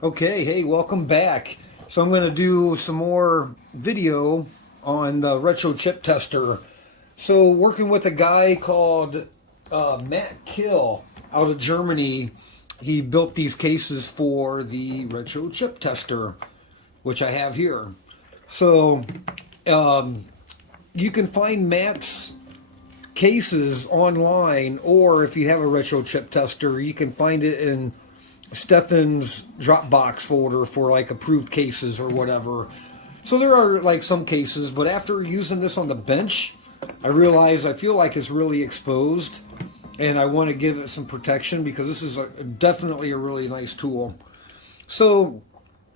Okay, hey, welcome back. So I'm going to do some more video on the retro chip tester. So working with a guy called Matt Kill out of Germany, he built these cases for the retro chip tester, which I have here. So um, you can find Matt's cases online, or if you have a retro chip tester, you can find it in Stefan's Dropbox folder for like approved cases or whatever. So there are like some cases, but after using this on the bench, I realize I feel like it's really exposed and I want to give it some protection because this is definitely a really nice tool. So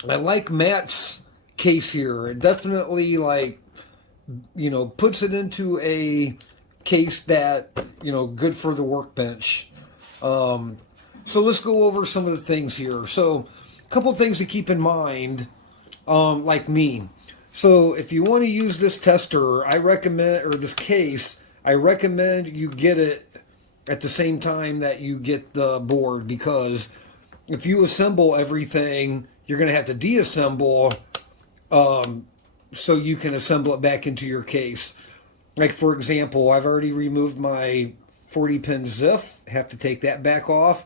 I like Matt's case here. It definitely puts it into a case that, good for the workbench. So let's go over some of the things here. So a couple things to keep in mind, like me. So if you want to use this tester, I recommend, or this case, I recommend you get it at the same time that you get the board, because if you assemble everything, you're going to have to deassemble so you can assemble it back into your case. Like, for example, I've already removed my 40 pin ZIF, have to take that back off.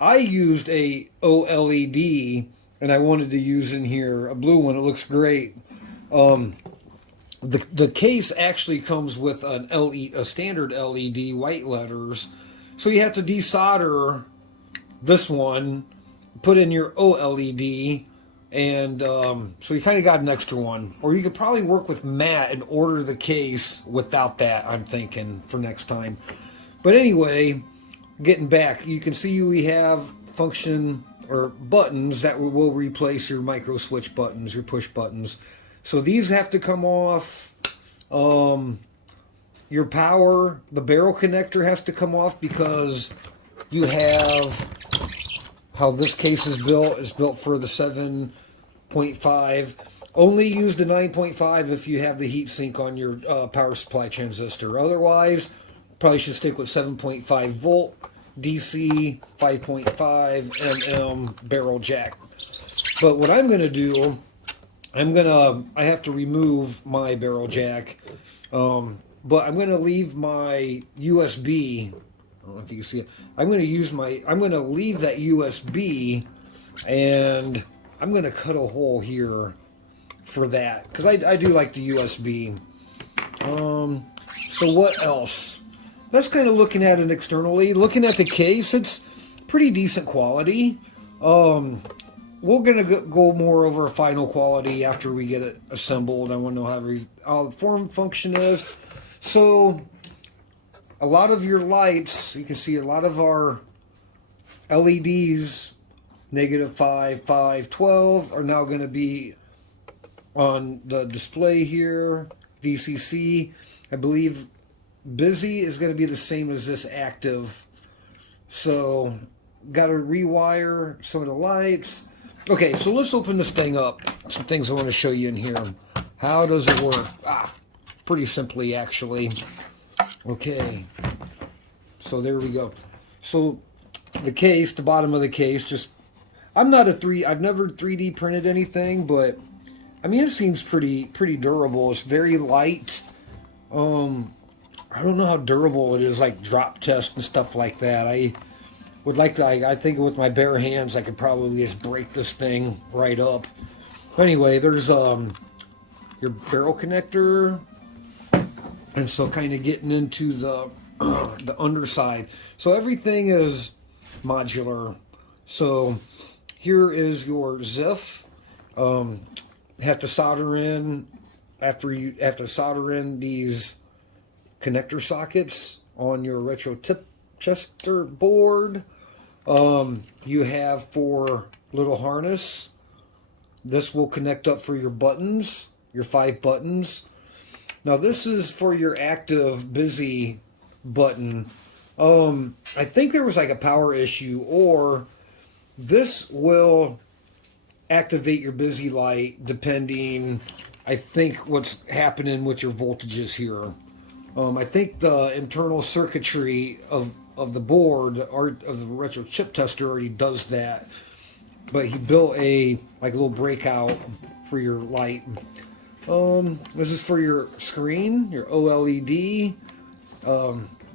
I used a OLED and I wanted to use in here a blue one. It looks great. The case actually comes with a standard LED white letters, so you have to desolder this one, put in your OLED, and so you kind of got an extra one. Or you could probably work with Matt and order the case without that, I'm thinking, for next time. But anyway, getting back, you can see we have function or buttons that will replace your micro switch buttons, your push buttons. So these have to come off. Your power, the barrel connector has to come off because you have how this case is built. It's built for the 7.5. Only use the 9.5 if you have the heat sink on your power supply transistor. Otherwise, probably should stick with 7.5 volt DC 5.5 mm barrel jack. But what I'm going to do, I have to remove my barrel jack, but I'm going to leave my USB. I don't know if you can see it. I'm going to leave that USB, and I'm going to cut a hole here for that because I do like the USB. So what else? That's kind of looking at it externally. Looking at the case, it's pretty decent quality. We're gonna go more over final quality after we get it assembled. I want to know how the form function is. So a lot of your lights, you can see a lot of our LEDs, -5, 5, 12, are now going to be on the display here. VCC, I believe busy is going to be the same as this active. So got to rewire some of the lights. Okay, so let's open this thing up. Some things I want to show you in here. How does it work? Pretty simply, actually. Okay, so there we go. So the case, the bottom of the case, just I've never 3D printed anything, but I mean it seems pretty durable. It's very light. I don't know how durable it is, like drop test and stuff like that. I would like to. I think with my bare hands, I could probably just break this thing right up. Anyway, there's your barrel connector, and so kind of getting into the the underside. So everything is modular. So here is your ZIF. Have to solder in after you have to solder in these connector sockets on your retro tip chester board. You have for little harness. This will connect up for your buttons, your 5 buttons. Now this is for your active busy button. I think there was like a power issue, or this will activate your busy light depending, I think, what's happening with your voltages here. I think the internal circuitry of the board or of the retro chip tester already does that. but he built a like little breakout for your light. This is for your screen, your OLED.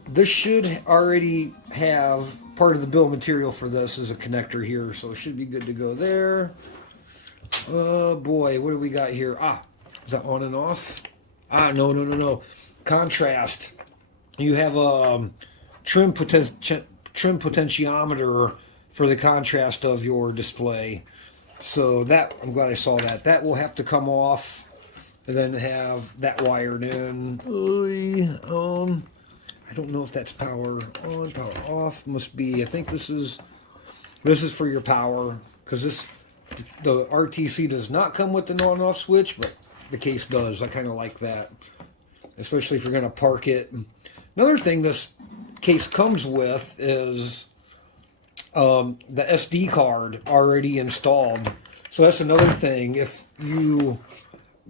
This should already have part of the bill of material for this is a connector here, so it should be good to go there. Oh boy, what do we got here? Is that on and off? No. Contrast. You have a trim potentiometer for the contrast of your display. So that, I'm glad I saw that. That will have to come off and then have that wired in. I don't know if that's power on, power off. Must be, I think this is for your power, because the RTC does not come with the on and off switch, but the case does. I kind of like that, especially if you're going to park it. Another thing this case comes with is the SD card already installed. So that's another thing. If you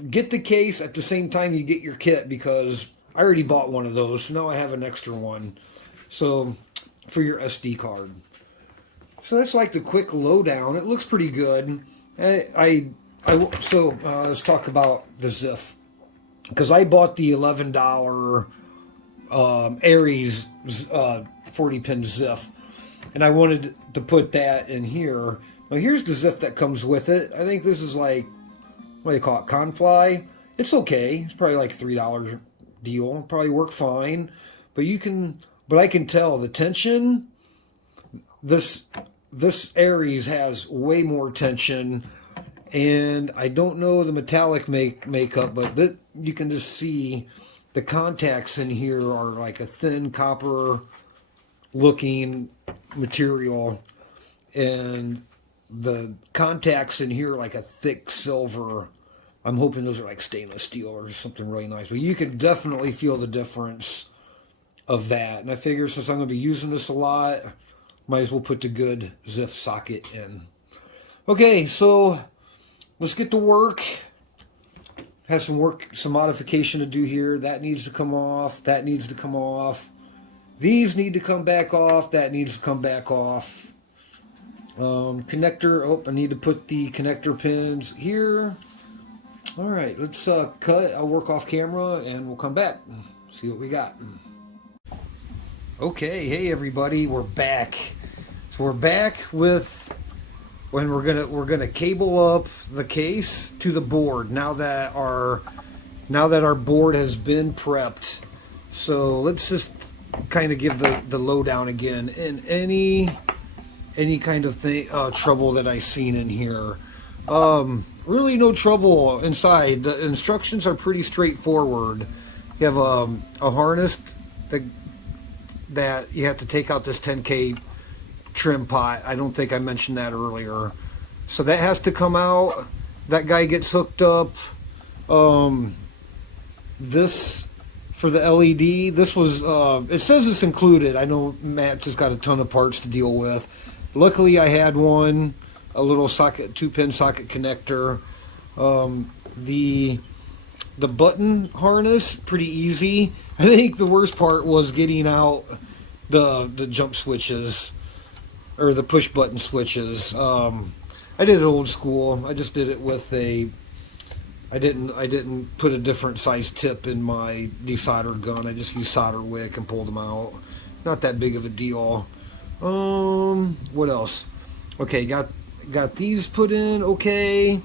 get the case at the same time you get your kit, because I already bought one of those, so now I have an extra one. So for your SD card. So that's like the quick lowdown. It looks pretty good. So let's talk about the ZIF, because I bought the $11 Aries 40-pin ZIF, and I wanted to put that in here. Now here's the ZIF that comes with it. I think this is like, what do you call it, Confly. It's okay. It's probably like $3 deal. It'll probably work fine. But I can tell the tension. This Aries has way more tension, and I don't know the metallic makeup, but you can just see the contacts in here are like a thin copper looking material, and the contacts in here are like a thick silver. I'm hoping those are like stainless steel or something really nice, but you can definitely feel the difference of that. And I figure since I'm going to be using this a lot, might as well put the good ZIF socket in. Okay, so let's get to work. Have some modification to do here. That needs to come off. That needs to come off. These need to come back off. That needs to come back off. Connector. I need to put the connector pins here. All right, let's cut. I'll work off camera and we'll come back. See what we got. Okay, hey everybody, we're back. So we're back with when we're gonna cable up the case to the board now that our board has been prepped. So let's just kind of give the lowdown again in any kind of thing trouble that I've seen in here. Really no trouble inside. The instructions are pretty straightforward. You have a harness that you have to take out this 10K trim pot. I don't think I mentioned that earlier. So that has to come out. That guy gets hooked up. This for the LED. This was it says it's included. I know Matt just got a ton of parts to deal with. Luckily I had one, a little socket, 2-pin socket connector. The button harness, pretty easy. I think the worst part was getting out the jump switches or the push button switches. I did it old school. I just did it with I didn't put a different size tip in my desolder gun. I just used solder wick and pulled them out. Not that big of a deal. What else? Okay, got these put in. Okay.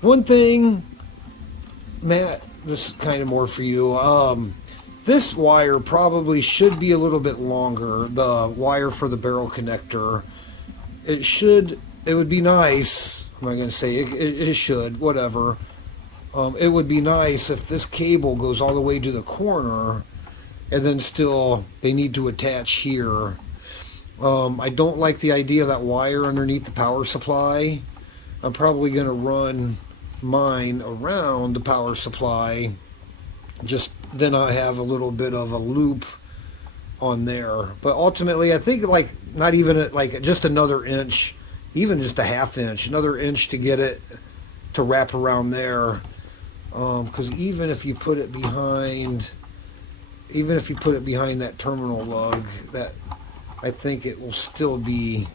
One thing, Matt, this is kind of more for you. This wire probably should be a little bit longer. The wire for the barrel connector. It would be nice. I'm not going to say it should, whatever. It would be nice if this cable goes all the way to the corner and then still they need to attach here. I don't like the idea of that wire underneath the power supply. I'm probably going to run mine around the power supply. Just then I have a little bit of a loop on there. But ultimately, I think like not even like just another inch, even just a half inch, another inch to get it to wrap around there. Because even if you put it behind that terminal lug, that I think it will still be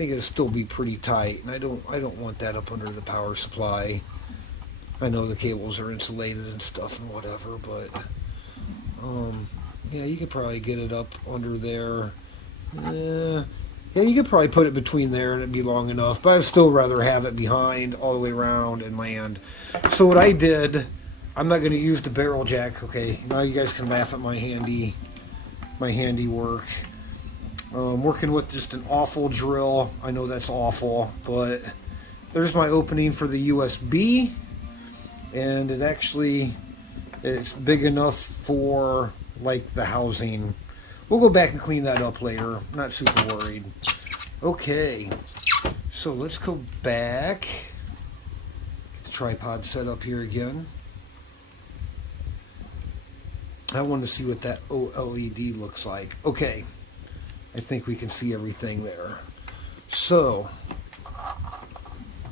think it'll still be pretty tight, and I don't want that up under the power supply. I know the cables are insulated and stuff and whatever, but yeah, you could probably get it up under there. Yeah, you could probably put it between there and it'd be long enough, but I'd still rather have it behind all the way around and land. So what I did, I'm not going to use the barrel jack. Okay, now you guys can laugh at my handiwork. Working with just an awful drill. I know that's awful, but there's my opening for the USB, and it's big enough for like the housing. We'll go back and clean that up later. I'm not super worried. Okay, so let's go back. Get the tripod set up here again. I want to see what that OLED looks like. Okay, I think we can see everything there. So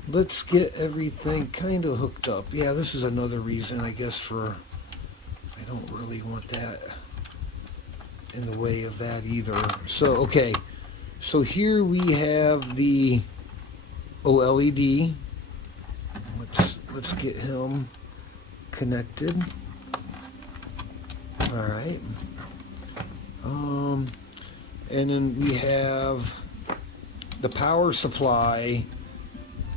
let's get everything kind of hooked up. Yeah, this is another reason, I guess, for I don't really want that in the way of that either. So okay, so here we have the OLED. Let's get him connected. All right. And then we have the power supply.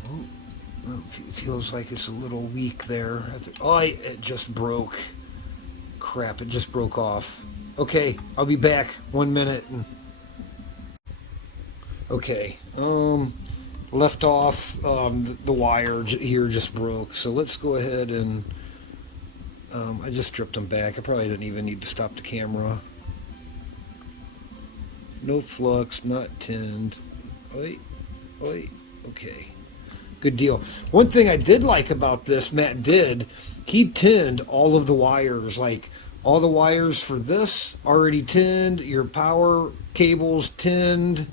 Oh, it feels like it's a little weak there. Oh, it just broke. Crap, it just broke off. Okay, I'll be back 1 minute. Okay, left off, the wire here just broke. So let's go ahead and, I just stripped them back. I probably didn't even need to stop the camera. No flux, not tinned. Oi, okay. Good deal. One thing I did like about this, Matt did, he tinned all of the wires, like all the wires for this already tinned, your power cables tinned,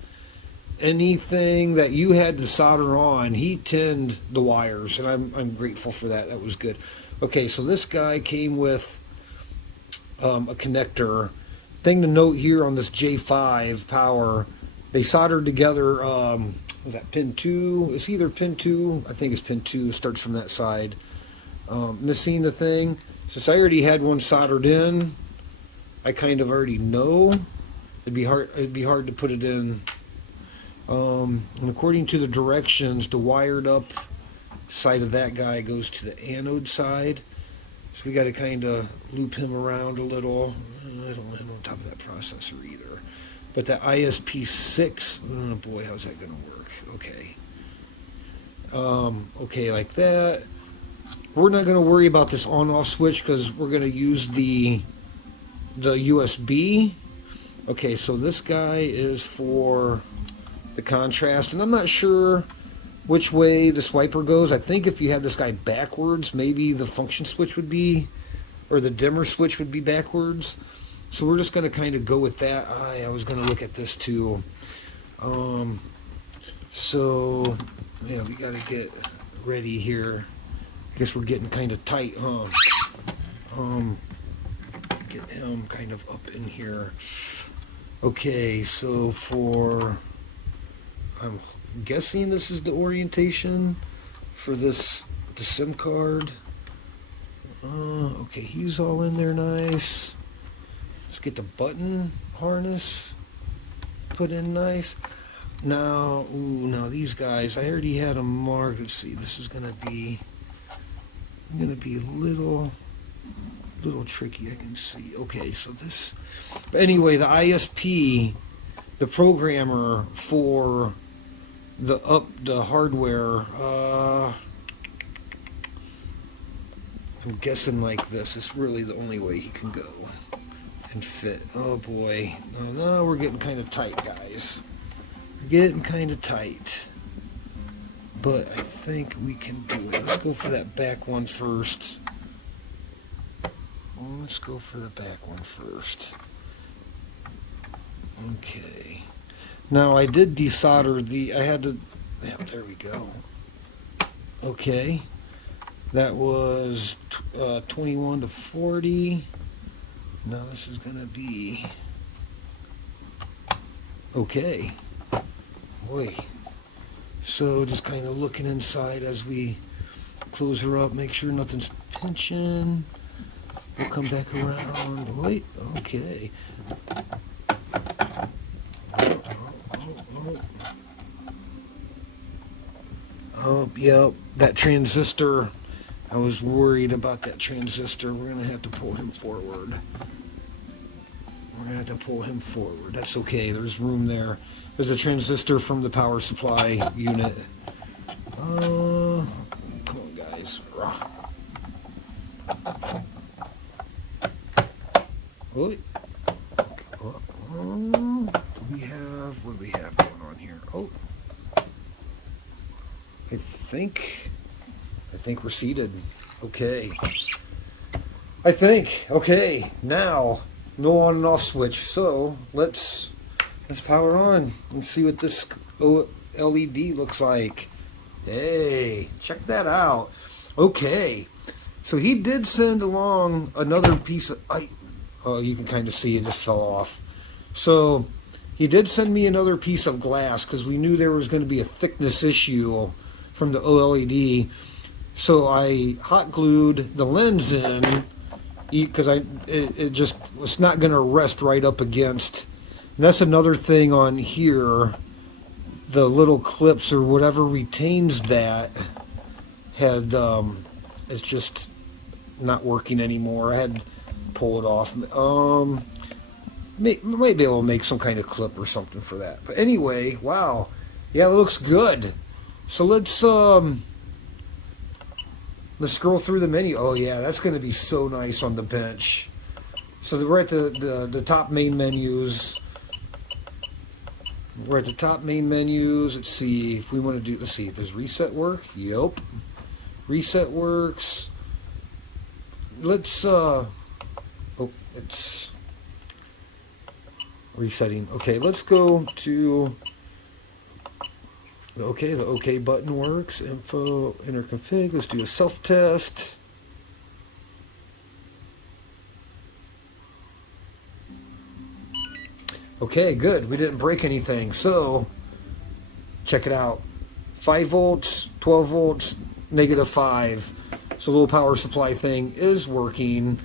anything that you had to solder on, he tinned the wires, and I'm grateful for that. That was good. Okay, so this guy came with a connector. Thing to note here on this J5 power, they soldered together, was that pin 2? It's either pin 2, I think it's pin 2, starts from that side. Missing the thing. Since I already had one soldered in, I kind of already know. It'd be hard to put it in. And according to the directions, the wired up side of that guy goes to the anode side. So we got to kind of loop him around a little. I don't want him on top of that processor either. But the ISP6, oh boy, how's that going to work? Okay. Okay, like that. We're not going to worry about this on-off switch because we're going to use the USB. Okay, so this guy is for the contrast, and I'm not sure which way this wiper goes. I think if you had this guy backwards, maybe the function switch would be, or the dimmer switch would be backwards. So we're just going to kind of go with that. I was going to look at this too. So yeah, we got to get ready here. I guess we're getting kind of tight, huh? Get him kind of up in here. Okay, so I'm guessing this is the orientation for the SIM card. Okay, he's all in there nice. Let's get the button harness put in nice. Now these guys, I already had them marked. Let's see, this is gonna be a little tricky, I can see. Okay, so this, but anyway, the ISP, the programmer for the hardware, I'm guessing like this. It's really the only way he can go and fit. Oh boy, no, we're getting kind of tight, guys. We're getting kind of tight, but I think we can do it. Let's go for that back one first. Let's go for the back one first. Okay. Now I did desolder there we go. Okay. That was 21 to 40. Now this is going to be okay. Boy, So just kind of looking inside as we close her up, make sure nothing's pinching. We'll come back around. Wait, okay. Oh, yep, that transistor. I was worried about that transistor. We're going to have to pull him forward. We're going to have to pull him forward. That's okay. There's room there. There's a transistor from the power supply unit. Come on, guys. Wait. What do we have going on here? Oh. I think we're seated. Okay. Okay, now, no on and off switch. So let's power on and see what this LED looks like. Hey, check that out. Okay. So he did send along another piece of... oh, you can kind of see it just fell off. So he did send me another piece of glass because we knew there was going to be a thickness issue from the OLED. So I hot glued the lens in because it's not going to rest right up against. And that's another thing on here. The little clips or whatever retains that had it's just not working anymore. I had to pull it off. Might be able to make some kind of clip or something for that. But anyway, wow, yeah, it looks good. So let's scroll through the menu. Oh yeah, that's going to be so nice on the bench. So we're at the top main menus. We're at the top main menus. Let's see if we want to do. Let's see if there's reset work. Yep, reset works. Let's it's resetting. Okay, let's go to. Okay, the OK button works. Info, enter config. Let's do a self-test. Okay, good. We didn't break anything. So, check it out. 5 volts, 12 volts, -5. So, the little power supply thing is working.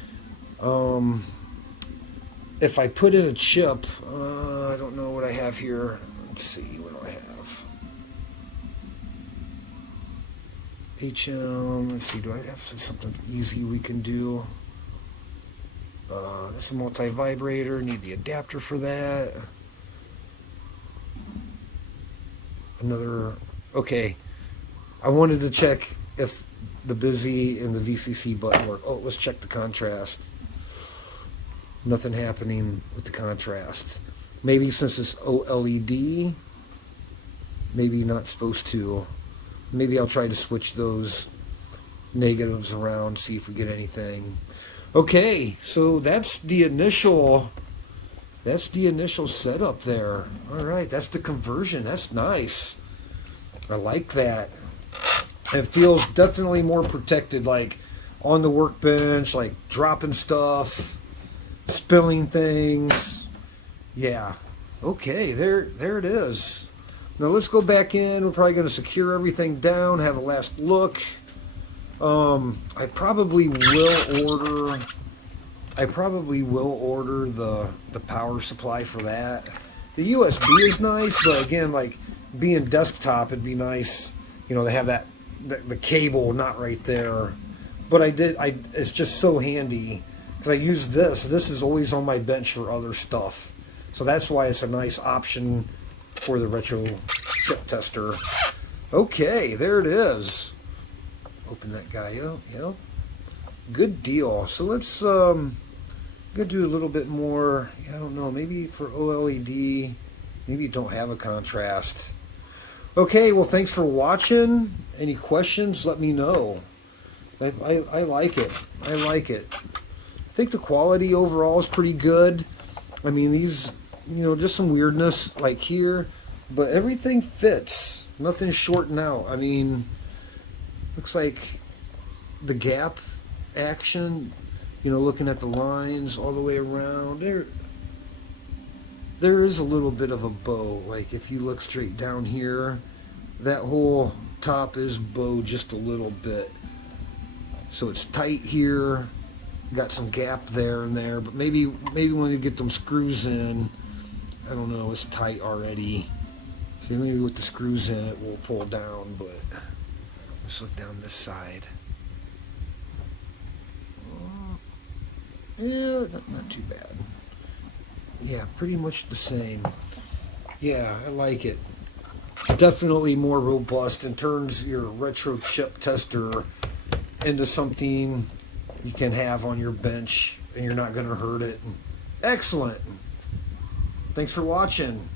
If I put in a chip, I don't know what I have here. Let's see, what do I have? Let's see, do I have something easy we can do? This is a multi-vibrator, need the adapter for that. Okay. I wanted to check if the busy and the VCC button work. Oh, let's check the contrast. Nothing happening with the contrast. Maybe since it's OLED, maybe not supposed to. Maybe I'll try to switch those negatives around, see if we get anything. Okay, so that's the initial setup there. All right, that's the conversion. That's nice. I like that. It feels definitely more protected, like on the workbench, like dropping stuff, spilling things. Yeah. Okay, there it is. Now let's go back in. We're probably going to secure everything down, have a last look. I probably will order the power supply for that. The USB is nice, but again, like being desktop, it'd be nice, you know, to have that the cable not right there. But it's just so handy because I use this. This is always on my bench for other stuff, so that's why it's a nice option for the retro chip tester. Okay, there it is. Open that guy up. Yeah, good deal. So let's go do a little bit more. I don't know, maybe for OLED, maybe you don't have a contrast. Okay, well, thanks for watching. Any questions, let me know. I like it. I like it. I think the quality overall is pretty good. I mean, these, you know, just some weirdness like here, but everything fits. Nothing's shorting out. I mean, looks like the gap action, you know, looking at the lines all the way around, there is a little bit of a bow. Like if you look straight down here, that whole top is bowed just a little bit. So it's tight here. Got some gap there and there, but maybe when you get them screws in, I don't know, it's tight already. So maybe with the screws in it will pull down, but let's look down this side. Yeah, not too bad. Yeah, pretty much the same. Yeah, I like it. Definitely more robust and turns your retro chip tester into something you can have on your bench and you're not going to hurt it. Excellent. Thanks for watching.